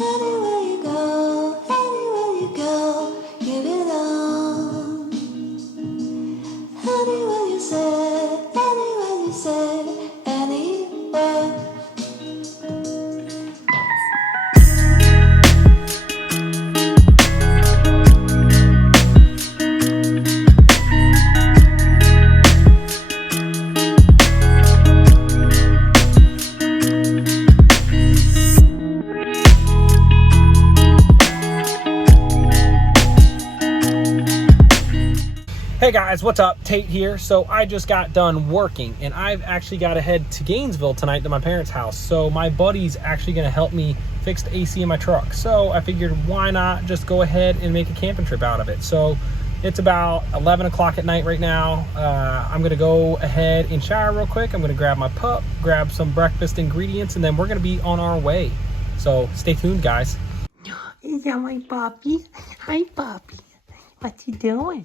Anywhere you go, give it on. Anywhere you say, anywhere. Hey guys, what's up? Tate here. So I just got done working and I've actually got to head to Gainesville tonight to my parents' house. So my buddy's actually going to help me fix the AC in my truck. So I figured why not just go ahead and make a camping trip out of it. So it's about 11 o'clock at night right now. I'm going to go ahead and shower real quick. I'm going to grab my pup, grab some breakfast ingredients, and then we're going to be on our way. So stay tuned, guys. Is that my puppy? Hi, puppy. What you doing?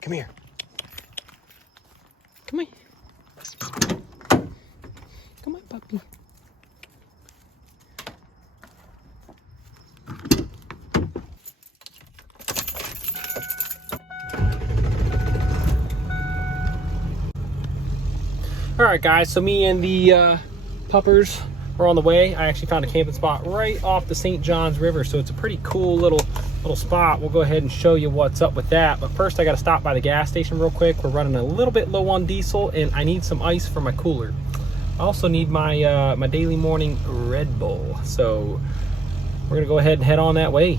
Come here. Come here. Come on, puppy. All right, guys, so me and the puppers are on the way. I actually found a camping spot right off the St. Johns River, so it's a pretty cool little spot. We'll go ahead and show you what's up with that, but first I got to stop by the gas station real quick. We're running a little bit low on diesel and I need some ice for my cooler. I also need my my daily morning Red Bull, so we're gonna go ahead and head on that way.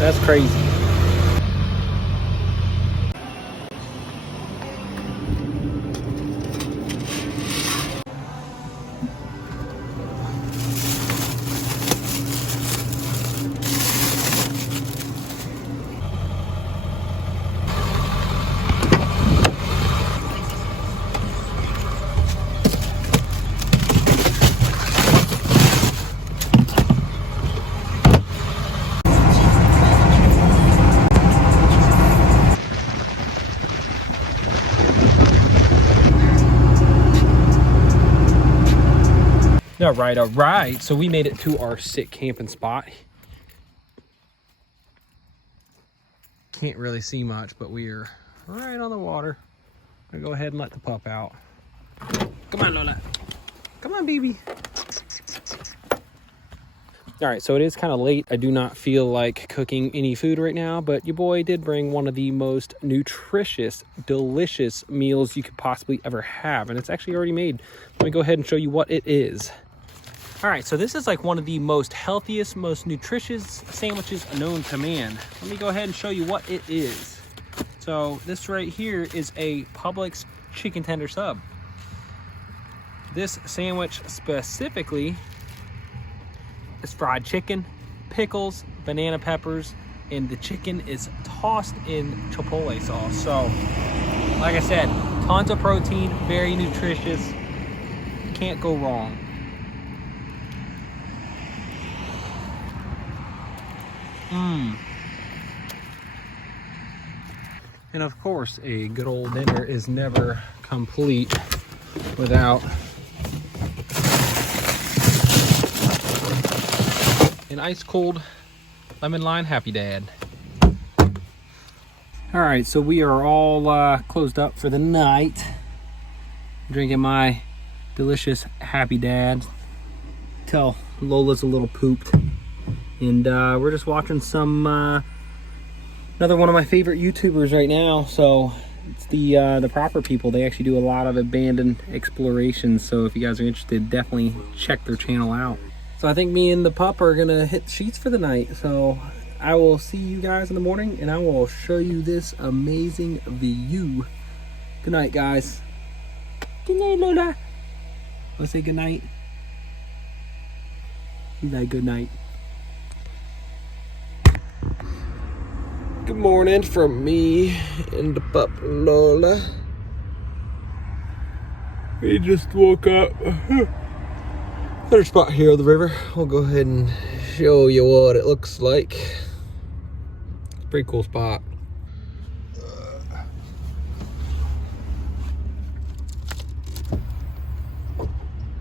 That's crazy. All right. So we made it to our sick camping spot. Can't really see much, but we're right on the water. I'm gonna go ahead and let the pup out. Come on, Lola. Come on, baby. All right, so it is kind of late. I do not feel like cooking any food right now, but your boy did bring one of the most nutritious, delicious meals you could possibly ever have, and it's actually already made. Let me go ahead and show you what it is. All right, so this is like one of the most healthiest, most nutritious sandwiches known to man. Let me go ahead and show you what it is. So this right here is a Publix chicken tender sub. This sandwich specifically is fried chicken, pickles, banana peppers, and the chicken is tossed in chipotle sauce. So, like I said, tons of protein, very nutritious, can't go wrong. And of course, a good old dinner is never complete without ice cold lemon lime Happy Dad. All right, so we are all closed up for the night. Drinking my delicious Happy Dad. Tell Lola's a little pooped. And we're just watching some, another one of my favorite YouTubers right now. So it's the Proper People. They actually do a lot of abandoned explorations. So if you guys are interested, definitely check their channel out. So I think me and the pup are gonna hit the sheets for the night. So I will see you guys in the morning and I will show you this amazing view. Good night, guys. Good night, Lola. Let's say good night. Good night, good night. Good morning from me and the pup Lola. We just woke up. Another spot here on the river. I'll go ahead and show you what it looks like. It's a pretty cool spot.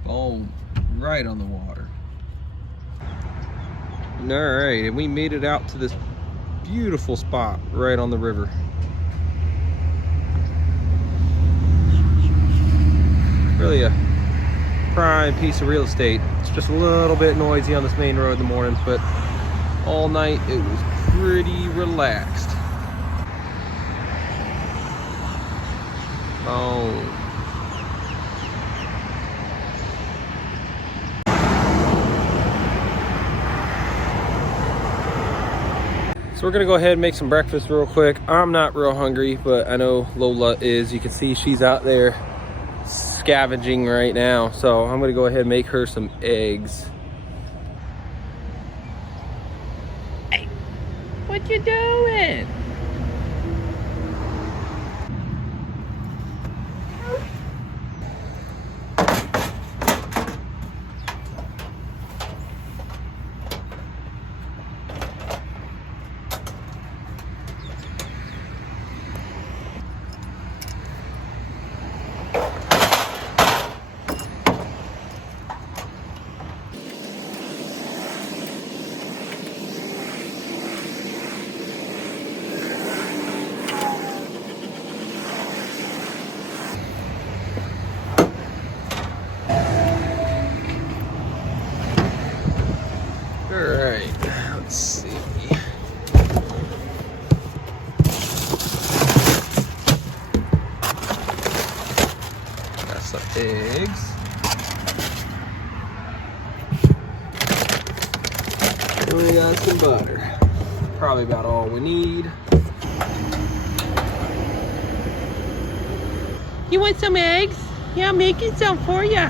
Boom, right on the water. All right, and we made it out to this beautiful spot right on the river. Really a prime piece of real estate. It's just a little bit noisy on this main road in the mornings, but all night it was pretty relaxed. Oh. So we're gonna go ahead and make some breakfast real quick. I'm not real hungry, but I know Lola is. You can see she's out there scavenging right now. So I'm gonna go ahead and make her some eggs. Hey, what you doing? Let's see. Got some eggs. And we got some butter. Probably about all we need. You want some eggs? Yeah, I'm making some for you.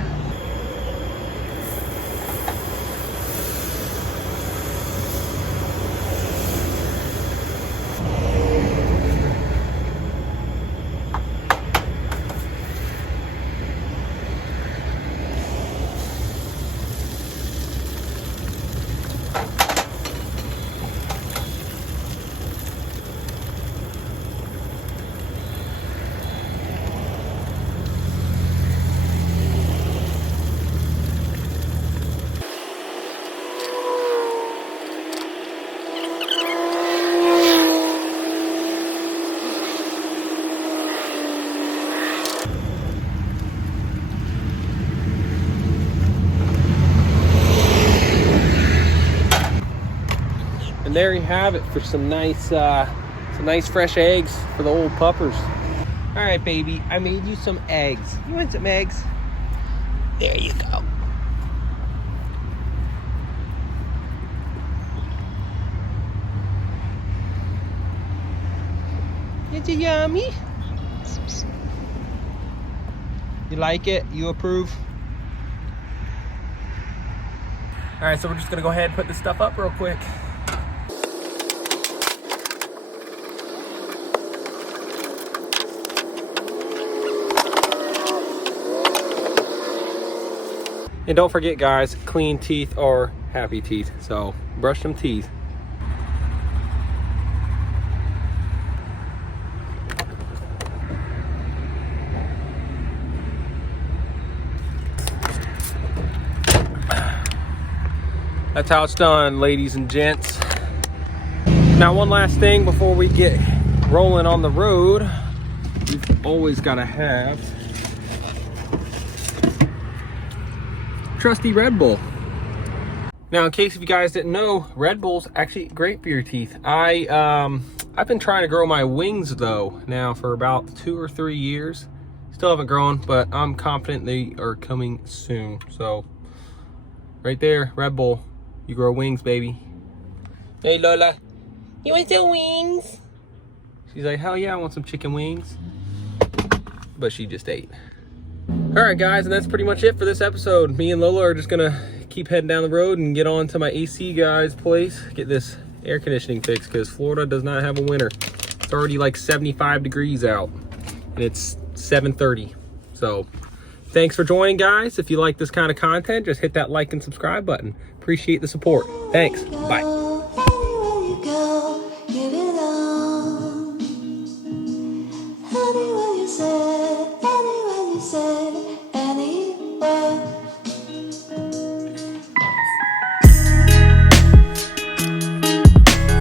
And there you have it for some nice fresh eggs for the old puppers. All right, baby, I made you some eggs. You want some eggs? There you go. Is it yummy? You like it? You approve? All right, so we're just gonna go ahead and put this stuff up real quick. And don't forget, guys, clean teeth are happy teeth. So brush them teeth. That's how it's done, ladies and gents. Now, one last thing before we get rolling on the road. You've always got to have trusty Red Bull. Now, in case if you guys didn't know, Red Bull's actually great for your teeth. I've been trying to grow my wings though now for about 2 or 3 years. Still haven't grown, but I'm confident they are coming soon. So right there, Red Bull, you grow wings, baby. Hey Lola, you want some wings? She's like, hell yeah, I want some chicken wings. But she just ate. All right, guys, and that's pretty much it for this episode. Me and Lola are just gonna keep heading down the road and get on to my AC guy's place, get this air conditioning fixed, because Florida does not have a winter. It's already like 75 degrees out, and it's 7:30. So thanks for joining, guys. If you like this kind of content, just hit that like and subscribe button. Appreciate the support. Thanks. Bye.